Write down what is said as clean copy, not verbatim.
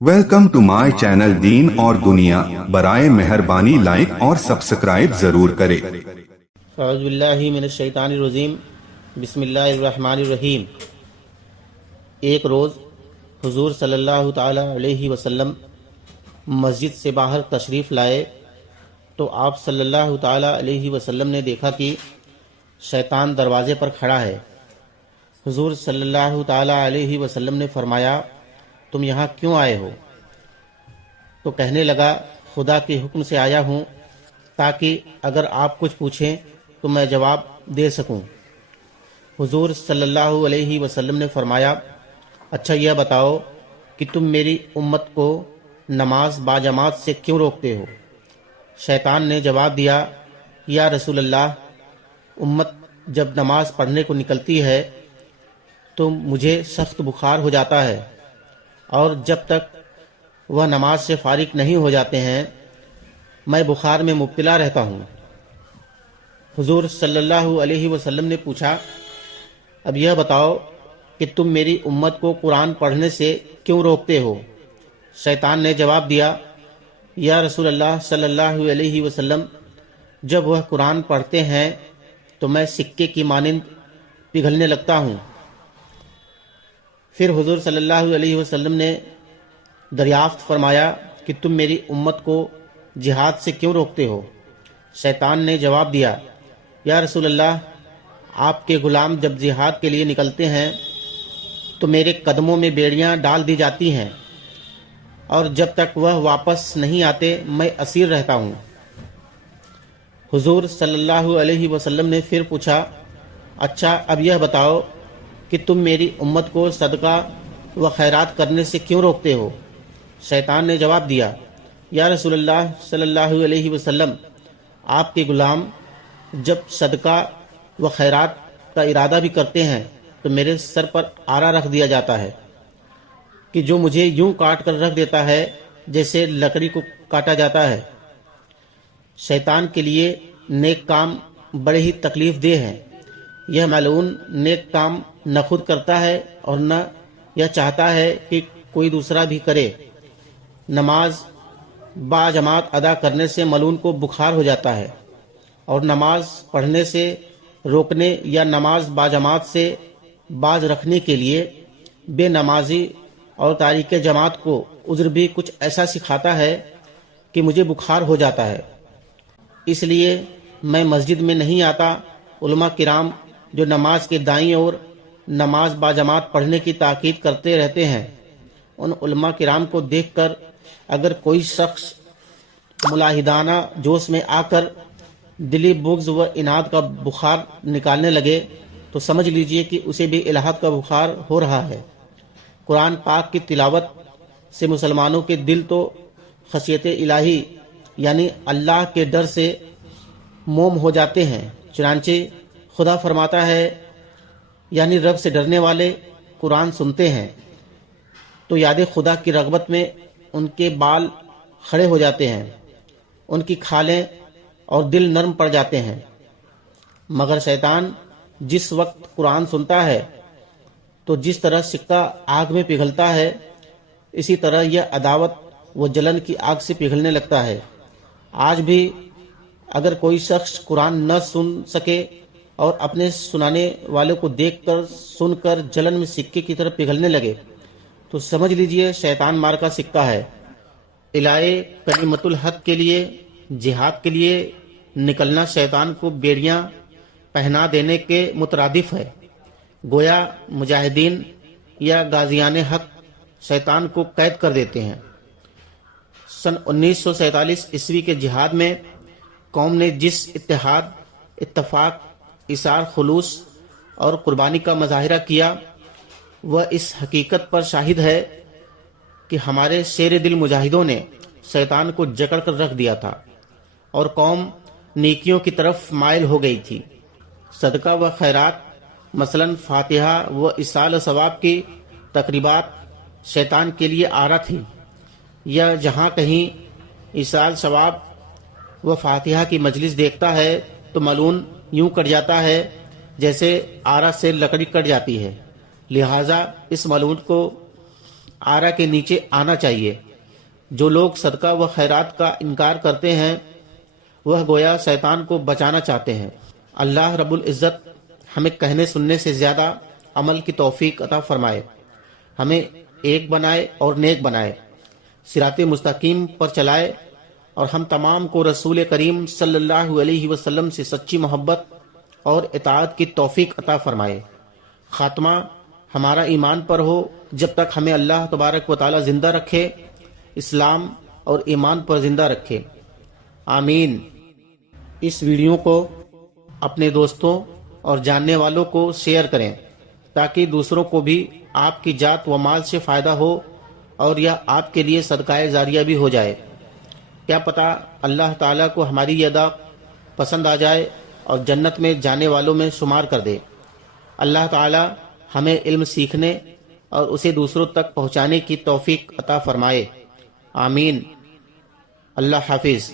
Welcome to my channel दीन और दुनिया। बराए मेहरबानी लाइक और सब्सक्राइब जरूर करें। औज़ुबिल्लाहि मिनश्शैतानिर्रजीम। बिस्मिल्लाहिर्रहमानिर्रहीम। एक रोज़ हुजूर सल्लल्लाहु ताला अलैहि वसल्लम मस्जिद से बाहर तशरीफ़ लाए तो आप सल्लल्लाहु ताला अलैहि वसल्लम ने देखा कि शैतान दरवाज़े पर खड़ा है। हुजूर सल्लल्लाहु ताला अलैहि वसल्लम ने फरमाया, तुम यहाँ क्यों आए हो? तो कहने लगा, खुदा के हुक्म से आया हूँ ताकि अगर आप कुछ पूछें तो मैं जवाब दे सकूं। हुजूर सल्लल्लाहु अलैहि वसल्लम ने फरमाया, अच्छा यह बताओ कि तुम मेरी उम्मत को नमाज बाजमात से क्यों रोकते हो? शैतान ने जवाब दिया, या रसूल अल्लाह, उम्मत जब नमाज पढ़ने को निकलती है तो मुझे सख्त बुखार हो जाता है और जब तक वह नमाज से फारिग नहीं हो जाते हैं मैं बुखार में मुब्तला रहता हूँ। हुजूर सल्लल्लाहु अलैहि वसल्लम ने पूछा, अब यह बताओ कि तुम मेरी उम्मत को कुरान पढ़ने से क्यों रोकते हो? शैतान ने जवाब दिया, या रसूल अल्लाह सल्लल्लाहु अलैहि वसल्लम, जब वह कुरान पढ़ते हैं तो मैं सिक्के की मानिंद पिघलने लगता हूँ। फिर हुजूर सल्लल्लाहु अलैहि वसल्लम ने दरियाफ्त फरमाया कि तुम मेरी उम्मत को जिहाद से क्यों रोकते हो? शैतान ने जवाब दिया, या रसूल अल्लाह, आपके गुलाम जब जिहाद के लिए निकलते हैं तो मेरे कदमों में बेड़ियां डाल दी जाती हैं और जब तक वह वापस नहीं आते मैं असीर रहता हूँ। हुजूर सल्लल्लाहु अलैहि वसल्लम ने फिर पूछा, अच्छा अब यह बताओ कि तुम मेरी उम्मत को सदका व खैरात करने से क्यों रोकते हो? शैतान ने जवाब दिया, या रसूलल्लाह सल्लल्लाहु अलैहि वसल्लम, आपके गुलाम जब सदका व खैरात का इरादा भी करते हैं तो मेरे सर पर आरा रख दिया जाता है कि जो मुझे यूं काट कर रख देता है जैसे लकड़ी को काटा जाता है। शैतान के लिए नेक काम बड़े ही तकलीफ देह हैं। यह मालून नेक काम न खुद करता है और न यह चाहता है कि कोई दूसरा भी करे। नमाज बाजमात अदा करने से मलून को बुखार हो जाता है और नमाज पढ़ने से रोकने या नमाज बाजमात से बाज रखने के लिए बेनमाजी और तारीक़ जमात को उज़्र भी कुछ ऐसा सिखाता है कि मुझे बुखार हो जाता है, इसलिए मैं मस्जिद में नहीं आता। उलमा किराम जो नमाज के दाईं ओर नमाज बाजमात पढ़ने की ताकीद करते रहते हैं, उन उलमा किराम को देखकर अगर कोई शख्स मुलाहिदाना जोश में आकर दिली बुग़्ज़ व इनाद का बुखार निकालने लगे तो समझ लीजिए कि उसे भी इलाहत का बुखार हो रहा है। कुरान पाक की तिलावत से मुसलमानों के दिल तो खशियत इलाही यानी अल्लाह के डर से मोम हो जाते हैं। चुनांचे खुदा फरमाता है, यानी रब से डरने वाले कुरान सुनते हैं तो याद खुदा की रग़बत में उनके बाल खड़े हो जाते हैं, उनकी खालें और दिल नरम पड़ जाते हैं। मगर शैतान जिस वक्त कुरान सुनता है तो जिस तरह सिक्का आग में पिघलता है, इसी तरह यह अदावत व जलन की आग से पिघलने लगता है। आज भी अगर कोई शख्स कुरान न सुन सके और अपने सुनाने वालों को देखकर सुनकर जलन में सिक्के की तरफ पिघलने लगे तो समझ लीजिए शैतान मार का सिक्का है। इलाए कलीमतुल हक के लिए जिहाद के लिए निकलना शैतान को बेड़ियां पहना देने के मुतरादिफ है। गोया मुजाहिदीन या गाजियान हक शैतान को कैद कर देते हैं। सन 1947 ईस्वी के जिहाद में कौम ने जिस इत्तेहाद, इत्तफाक, इसार, खुलूस और कुर्बानी का मुजाहिरा किया वह इस हकीकत पर शाहिद है कि हमारे शेर दिल मुजाहिदों ने शैतान को जकड़ कर रख दिया था और कौम नेकियों की तरफ माइल हो गई थी। सदका व खैरात मसलन फातिहा व इसाल सवाब की तकरीबात शैतान के लिए आरा थी। यह जहाँ कहीं इसाल सवाब व फातिहा की मजलिस देखता है तो मलून यूं कट जाता है जैसे आरा से लकड़ी कट जाती है। लिहाजा इस मलून को آرا کے نیچے آنا چاہیے۔ جو لوگ صدقہ و خیرات کا انکار کرتے ہیں وہ گویا شیطان کو بچانا چاہتے ہیں۔ اللہ رب العزت ہمیں کہنے سننے سے زیادہ عمل کی توفیق عطا فرمائے، ہمیں ایک بنائے اور نیک بنائے، صراط مستقیم پر چلائے، اور ہم تمام کو رسول کریم صلی اللہ علیہ وسلم سے سچی محبت اور اطاعت کی توفیق عطا فرمائے۔ خاتمہ ہمارا ایمان پر ہو جب تک ہمیں اللہ تبارک و تعالی زندہ رکھے، اسلام اور ایمان پر زندہ رکھے، آمین۔ اس ویڈیو کو اپنے دوستوں اور جاننے والوں کو شیئر کریں تاکہ دوسروں کو بھی آپ کی ذات و مال سے فائدہ ہو اور یہ آپ کے لیے صدقہ جاریہ بھی ہو جائے۔ کیا پتہ اللہ تعالیٰ کو ہماری یہ ادا پسند آ جائے اور جنت میں جانے والوں میں شمار کر دے۔ اللہ تعالیٰ ہمیں علم سیکھنے اور اسے دوسروں تک پہنچانے کی توفیق عطا فرمائے، آمین۔ اللہ حافظ۔